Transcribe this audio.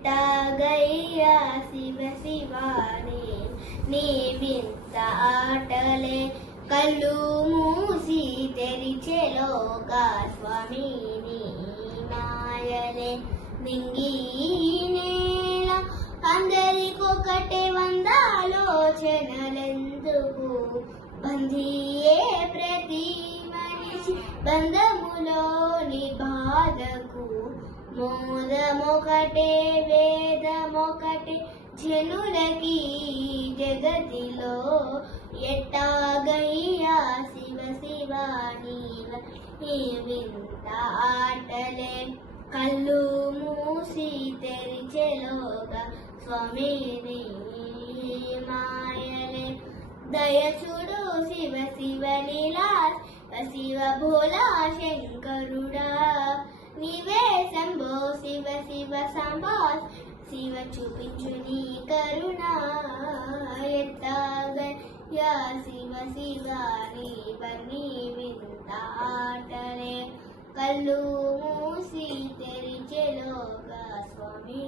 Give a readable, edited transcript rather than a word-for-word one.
ఎట్టాగయ్యా శివ శివాని నీ వింత ఆటలే కళ్ళు మూసి తెరిచెలోగా స్వామి నీ మాయలే నింగి నేల అందరికొకటే వందాలోచనలెందుకు బంధియే ప్రతి మనిషి బంధములోని బాధకు మోదమొకటే వేదమొకటే జనులకి జగతిలో ఎట్టాగయ్యా శివ శివాని నీ వింత ఆటలే కళ్ళు మూసి తెరిచెలోగా స్వామి నీ మాయలే దయచుడు శివ శివ లీలా శివ భోలా శంకరుడా నీవే శంభో శివ శివ సంభా శివ చూపించు నీ కరుణా ఎట్టాగయ్యా శివ శివ నీ వింత ఆటలే కళ్ళు మూసి తెరిచెలోగా స్వామి